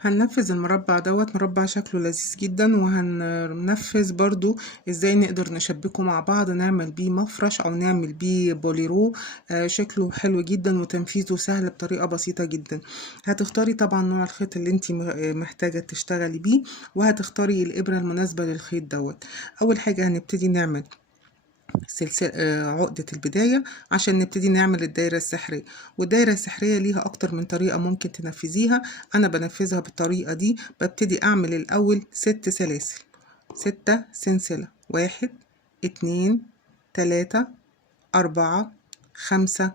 هننفذ المربع دوت مربع شكله لذيذ جدا، وهننفذ برضو ازاي نقدر نشبكه مع بعض، نعمل بيه مفرش او نعمل بيه بوليرو. شكله حلو جدا وتنفيذه سهل بطريقة بسيطة جدا. هتختاري طبعا نوع الخيط اللي انت محتاجة تشتغلي بيه، وهتختاري الابرة المناسبة للخيط دوت. اول حاجة هنبتدي نعمل سلسلة عقدة البداية عشان نبتدي نعمل الدايرة السحرية. والدايرة السحرية ليها أكتر من طريقة ممكن تنفذيها، أنا بنفذها بالطريقة دي. ببتدي أعمل الأول 6 سلاسل، 6 سلسلة، 1 2 3 4 5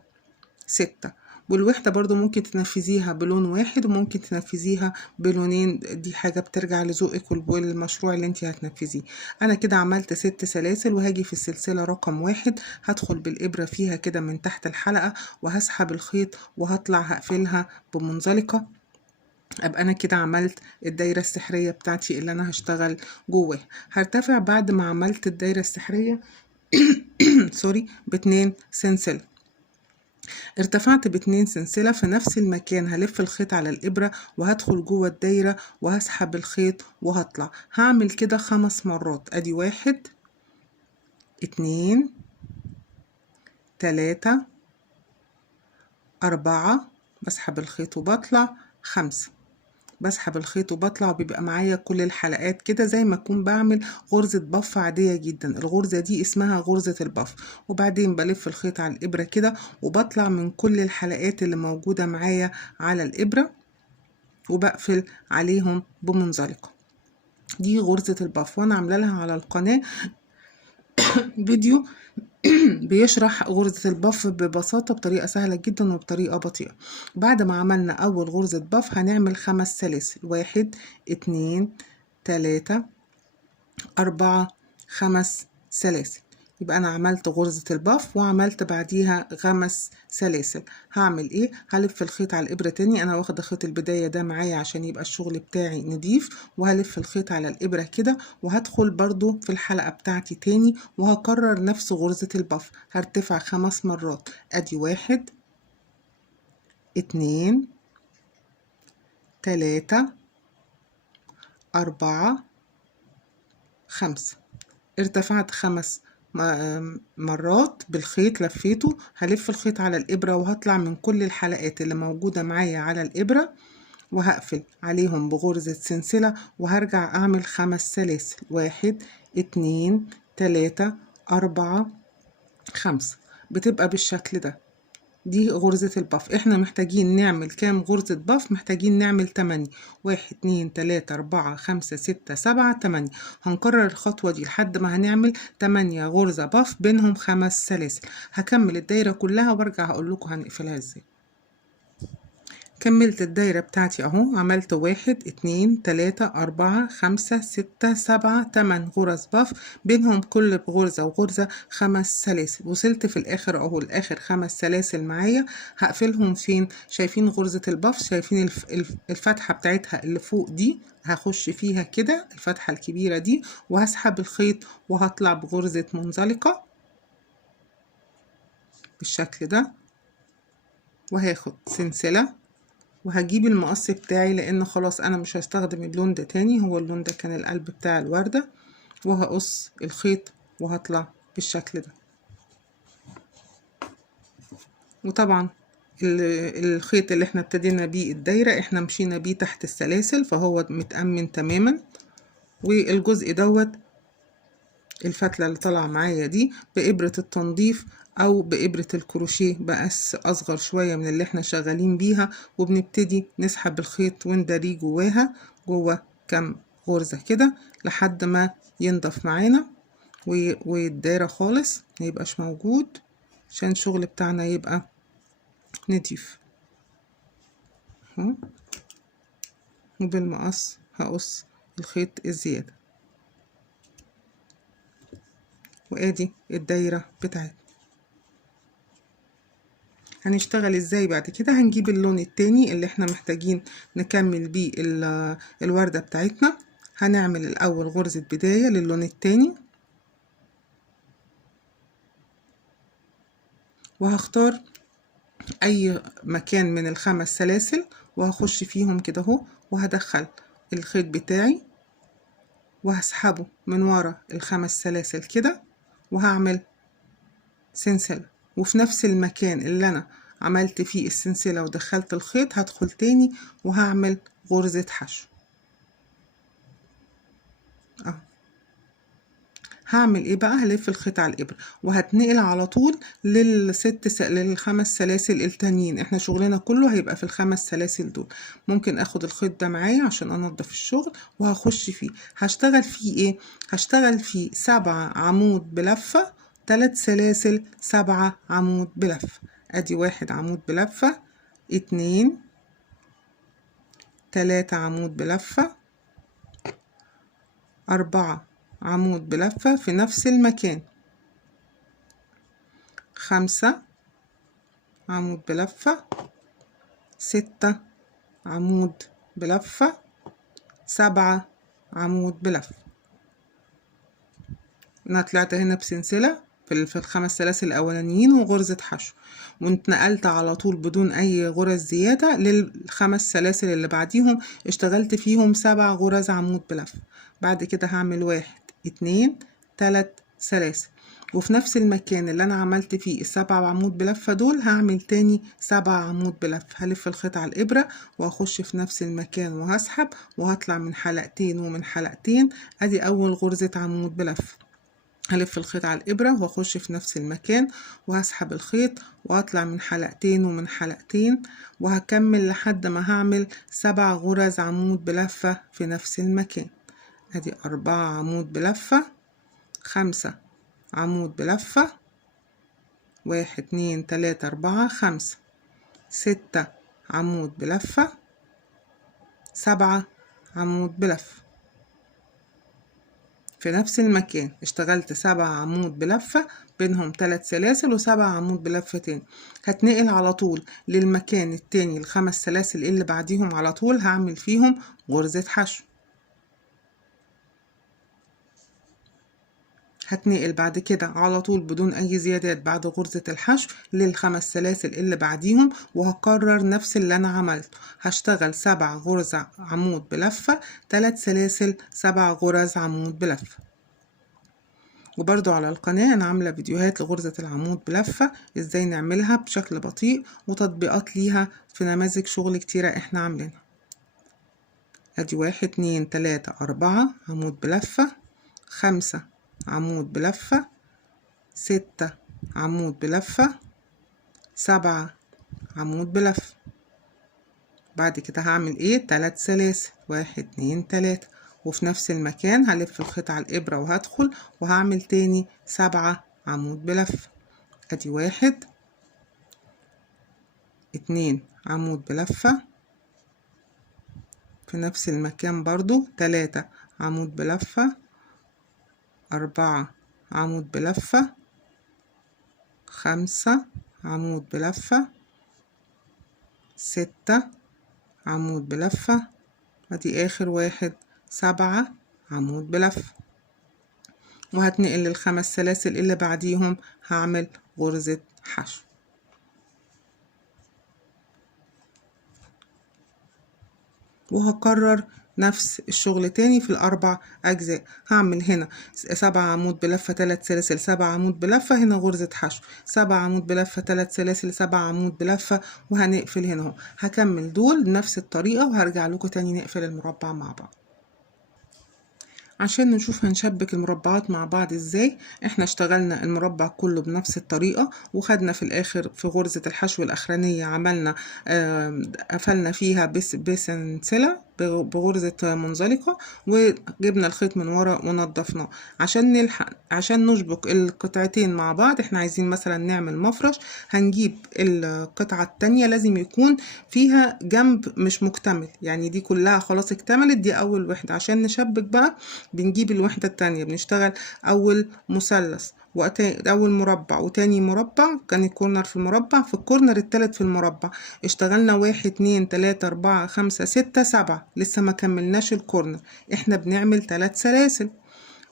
6. والوحدة برضو ممكن تنفذيها بلون واحد وممكن تنفذيها بلونين، دي حاجة بترجع لذوقك والمشروع اللي انت هتنفذيه. انا كده عملت 6 سلاسل، وهاجي في السلسلة رقم 1 هدخل بالإبرة فيها كده من تحت الحلقة، وهسحب الخيط وهطلع هقفلها بمنزلقة. ابقى انا كده عملت الدايرة السحرية بتاعتي اللي انا هشتغل جواها. هرتفع بعد ما عملت الدايرة السحرية سوري ب2 سلسلة. ارتفعت ب2 سلسلة في نفس المكان، هلف الخيط على الإبرة وهدخل جوه الدايرة وهسحب الخيط وهطلع. هعمل كده 5 مرات، ادي 1 2 3 4، بسحب الخيط وبطلع، 5، بسحب الخيط وبطلع، وبيبقى معايا كل الحلقات كده زي ما اكون بعمل غرزة بف عادية جدا. الغرزة دي اسمها غرزة البف. وبعدين بلف الخيط على الإبرة كده وبطلع من كل الحلقات اللي موجودة معايا على الإبرة، وبقفل عليهم بمنزلقة. دي غرزة البف، وانا عامله لها على القناة فيديو بيشرح غرزة البف ببساطة بطريقة سهلة جدا وبطريقة بطيئة. بعد ما عملنا أول غرزة بف هنعمل 5 سلاسل، 1 2 3 4 5 سلاسل. يبقى أنا عملت غرزة البف وعملت بعديها 5 سلاسل. هعمل إيه؟ هلف الخيط على الإبرة تاني، أنا واخدة خيط البداية ده معايا عشان يبقى الشغل بتاعي نضيف، وهلف الخيط على الإبرة كده وهدخل برضو في الحلقة بتاعتي تاني وهكرر نفس غرزة البف. هرتفع 5 مرات، أدي 1 2 3 4 5. ارتفعت 5 مرات بالخيط، لفيته، هلف الخيط على الإبرة وهطلع من كل الحلقات اللي موجودة معايا على الإبرة وهقفل عليهم بغرزة سلسلة، وهرجع أعمل 5 سلاسل، 1 2 3 4 5. بتبقى بالشكل ده. دي غرزة البف. احنا محتاجين نعمل كام غرزة بف؟ محتاجين نعمل 8، 1 2 3 4 5 6 7 8. هنكرر الخطوة دي لحد ما هنعمل 8 غرزة بف بينهم 5 سلاسل. هكمل الدايرة كلها وارجع هقول لكم هنقفلها ازاي. كملت الدايرة بتاعتي اهو، عملت 1 2 3 4 5 6 7 8 غرز بف بينهم كل غرزة وغرزة 5 سلاسل. وصلت في الاخر اهو لاخر 5 سلاسل معايا. هقفلهم فين؟ شايفين غرزة البف؟ شايفين الفتحة بتاعتها اللي فوق دي؟ هخش فيها كده الفتحة الكبيرة دي وهسحب الخيط وهطلع بغرزة منزلقة بالشكل ده، وهاخد سلسلة وهجيب المقص بتاعي لان خلاص انا مش هستخدم اللون ده تاني، هو اللون ده كان القلب بتاع الوردة، وهقص الخيط وهطلع بالشكل ده. وطبعا الخيط اللي احنا ابتدينا بيه الدايرة احنا مشينا بيه تحت السلاسل فهو متأمن تماما. والجزء دوت الفتلة اللي طالعة معايا دي بإبرة التنظيف او بإبرة الكروشيه بقاس اصغر شوية من اللي احنا شغالين بيها، وبنبتدي نسحب الخيط ونداريه جواها جوه كام غرزة كده لحد ما ينضف معانا والدايرة خالص ميبقاش موجود عشان الشغل بتاعنا يبقى نضيف. وبالمقص هقص الخيط الزيادة، وادي الدايرة بتاعتنا. هنشتغل ازاي بعد كده؟ هنجيب اللون التاني اللي احنا محتاجين نكمل بيه الوردة بتاعتنا. هنعمل الاول غرزة بداية للون التاني، وهختار اي مكان من ال5 سلاسل وهخش فيهم كده اهو، وهدخل الخيط بتاعي وهسحبه من ورا الخمس سلاسل كده، وهعمل سلسلة. وفي نفس المكان اللي انا عملت فيه السلسلة ودخلت الخيط هدخل تاني وهعمل غرزة حشو اهو. هعمل ايه بقى؟ هلف الخيط على الابره وهتنقل على طول للخمس سلاسل التانيين. احنا شغلنا كله هيبقى في الخمس سلاسل دول. ممكن اخد الخيط ده معايا عشان انضف الشغل وهخش فيه. هشتغل فيه ايه؟ هشتغل فيه 7 عمود بلفه، 3 سلاسل، 7 عمود بلفه. ادي 1 عمود بلفه، 2، 3 عمود بلفه، 4 عمود بلفة في نفس المكان، 5 عمود بلفة، 6 عمود بلفة، 7 عمود بلفة. انا طلعت هنا بسلسلة في الخمس سلاسل الاولانيين وغرزة حشو، واتنقلت على طول بدون اي غرز زيادة للخمس سلاسل اللي بعديهم، اشتغلت فيهم 7 غرز عمود بلفة. بعد كده هعمل 1، 2، 3 سلاسل، وفي نفس المكان اللي انا عملت فيه ال7 عمود بلفة دول هعمل تاني 7 عمود بلفة. هلف الخيط على الابرة وهخش في نفس المكان وهسحب وهطلع من حلقتين ومن حلقتين. ادي اول غرزة عمود بلفة. هلف الخيط على الإبرة وهخش في نفس المكان وهسحب الخيط وهطلع من حلقتين ومن حلقتين، وهكمل لحد ما هعمل 7 غرز عمود بلفة في نفس المكان. ادي 4 عمود بلفة، 5 عمود بلفة، 1، 2، 3، 4، 5، 6 عمود بلفة، 7 عمود بلفة في نفس المكان. اشتغلت 7 عمود بلفة بينهم 3 سلاسل و7 عمود بلفة تاني. هتنقل على طول للمكان التاني الخمس سلاسل اللي بعديهم على طول هعمل فيهم غرزة حشو. هتنقل بعد كده على طول بدون اي زيادات بعد غرزة الحشو للخمس سلاسل اللي بعديهم، وهكرر نفس اللي انا عملته. هشتغل 7 غرز عمود بلفة، 3 سلاسل، 7 غرز عمود بلفة. وبرضو على القناة أنا عاملة فيديوهات لغرزة العمود بلفة ازاي نعملها بشكل بطيء، وتطبيقات ليها في نماذج شغل كتيرة احنا عاملينها. ادي 1، 2، 3، 4 عمود بلفة، 5 عمود بلفة، 6 عمود بلفة، 7 عمود بلفة. بعد كده هعمل ايه؟ 3 سلاسل، 1، 2، 3، وفي نفس المكان هلف الخيط على الإبرة وهدخل وهعمل تاني 7 عمود بلفة. ادي 1، 2 عمود بلفة في نفس المكان برضو، 3 عمود بلفة، 4 عمود بلفة، 5 عمود بلفة، 6 عمود بلفة، ادي اخر واحد 7 عمود بلفة. وهتنقل للخمس سلاسل اللي بعديهم هعمل غرزة حشو. وهكرر نفس الشغل تاني في الأربع أجزاء. هعمل هنا 7 عمود بلفة، 3 سلاسل، 7 عمود بلفة، هنا غرزة حشو، 7 عمود بلفة، 3 سلاسل، 7 عمود بلفة، وهنقفل هنا اهو. هكمل دول بنفس الطريقة وهرجع لكم تاني نقفل المربع مع بعض. عشان نشوف هنشبك المربعات مع بعض ازاي. احنا اشتغلنا المربع كله بنفس الطريقة، وخدنا في الاخر في غرزة الحشو الاخرانية عملنا قفلنا فيها بسلسلة بغرزة منزلقة، وجبنا الخيط من ورا ونضفناه. عشان نلحق عشان نشبك القطعتين مع بعض، احنا عايزين مثلا نعمل مفرش، هنجيب القطعة التانية لازم يكون فيها جنب مش مكتمل، يعني دي كلها خلاص اكتملت، دي اول وحدة. عشان نشبك بقى بنجيب الوحدة التانية، بنشتغل أول مثلث أول مربع وتاني مربع، كان الكورنر في المربع، في الكورنر التالت في المربع. اشتغلنا 1، 2، 3، 4، 5، 6، 7، لسه ما كملناش الكورنر. احنا بنعمل 3 سلاسل.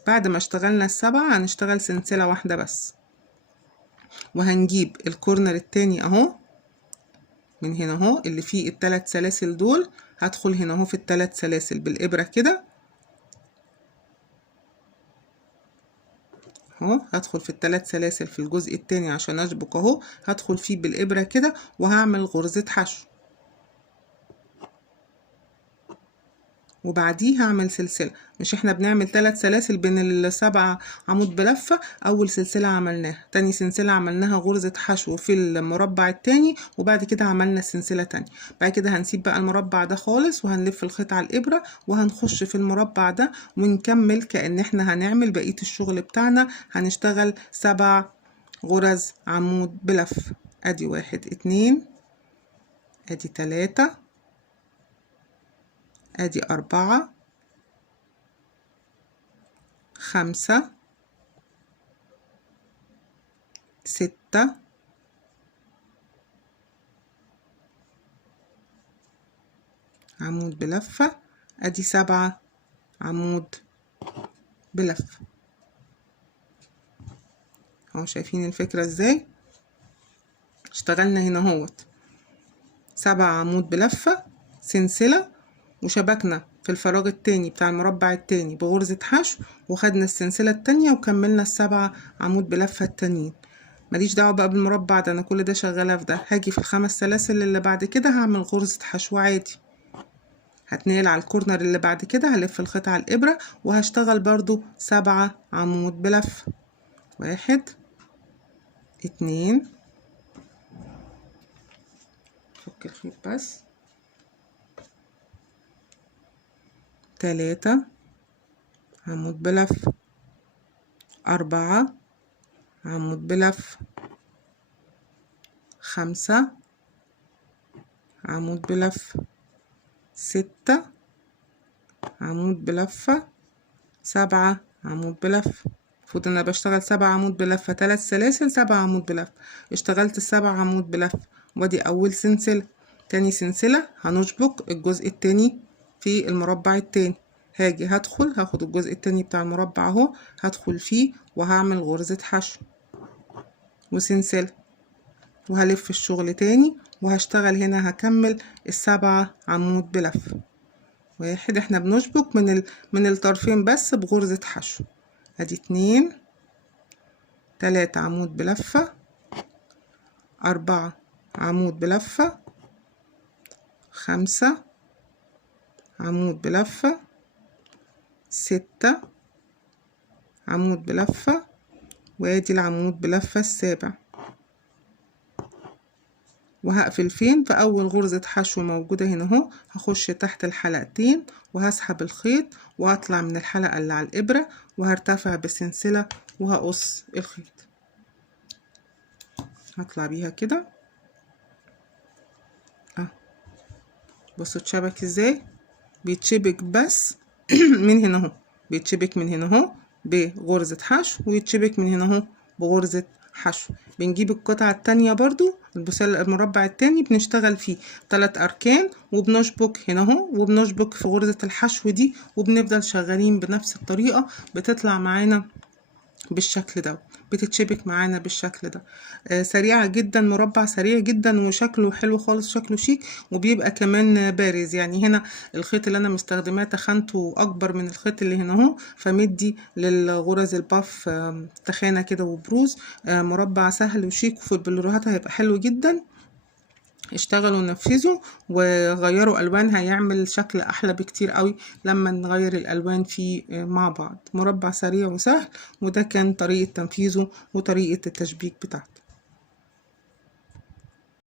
بعد ما اشتغلنا ال7 هنشتغل سلسلة واحدة بس، وهنجيب الكورنر التاني اهو من هنا اهو اللي فيه الثلاث سلاسل دول، هدخل هنا اهو في الثلاث سلاسل بالابره كده اهو، هدخل في الثلاث سلاسل في الجزء التاني عشان اشبك اهو، هدخل فيه بالابره كده وهعمل غرزه حشو، وبعديه هعمل سلسله. مش احنا بنعمل 3 سلاسل بين السبع عمود بلفه؟ اول سلسله عملناها، تاني سلسله عملناها غرزه حشو في المربع التاني، وبعد كده عملنا سلسله تانية. بعد كده هنسيب بقى المربع ده خالص وهنلف الخيط على الابره وهنخش في المربع ده ونكمل كأن احنا هنعمل بقيه الشغل بتاعنا. هنشتغل 7 غرز عمود بلف. ادي 1 2 ادي 3 ادي 4 5 6 عمود بلفة، ادي 7 عمود بلفة اهو. شايفين الفكرة ازاي؟ اشتغلنا هنا اهوت 7 عمود بلفة سلسلة، وشبكنا في الفراغ التاني بتاع المربع التاني بغرزة حشو، وخدنا السلسلة التانية وكملنا ال7 عمود بلفة التانيين. ماليش دعوة بقى بالمربع ده، انا كل ده شغالة في ده. هاجي في ال5 سلاسل اللي بعد كده هعمل غرزة حشو عادي، هتنقل على الكورنر اللي بعد كده، هلف الخيط على الابرة وهشتغل برضو 7 عمود بلفة. 1 2 فك الخيط بس، 3 عمود بلف، 4 عمود بلف، 5 عمود بلف، 6 عمود بلفة، 7 عمود بلف. المفروض انا بشتغل 7 عمود بلفة 3 سلاسل 7 عمود بلف. اشتغلت ال7 عمود بلف، وادي اول سلسلة. تاني سلسلة هنشبك الجزء التاني في المربع التاني. هاجي هدخل هاخد الجزء التاني بتاع المربع اهو، هدخل فيه وهعمل غرزة حشو وسلسلة، وهلف الشغل تاني وهشتغل هنا. هكمل ال7 عمود بلف. 1 احنا بنشبك من الطرفين بس بغرزة حشو. ادي 2 3 عمود بلفة، 4 عمود بلفة، 5 عمود بلفة، 6 عمود بلفة، وادي العمود بلفة السابع. وهقفل فين؟ في اول غرزة حشو موجودة هنا اهو، هخش تحت الحلقتين وهسحب الخيط وهطلع من الحلقة اللي على الابرة وهرتفع بسلسلة وهقص الخيط. هطلع بيها كده بصوا اتشبك ازاي؟ بيتشبك بس من هنا اهو، بيتشبك من هنا اهو بغرزة حشو، ويتشبك من هنا اهو بغرزة حشو. بنجيب القطعة التانية برضو المربع التاني بنشتغل فيه 3 أركان، وبنشبك هنا اهو وبنشبك في غرزة الحشو دي، وبنفضل شغالين بنفس الطريقة. بتطلع معانا بالشكل ده، بتتشبك معانا بالشكل ده. سريعة جدا، مربع سريع جدا وشكله حلو خالص، شكله شيك وبيبقى كمان بارز. يعني هنا الخيط اللي انا مستخدماه تخانته اكبر من الخيط اللي هنا اهو، فمدي للغرز الباف تخانة كده وبروز. مربع سهل وشيك، وفي البلوروهات هيبقى حلو جدا. اشتغلوا ونفذوا وغيروا الوان، هيعمل شكل احلى بكتير قوي لما نغير الالوان فيه مع بعض. مربع سريع وسهل، وده كان طريقة تنفيذه وطريقة التشبيك بتاعته.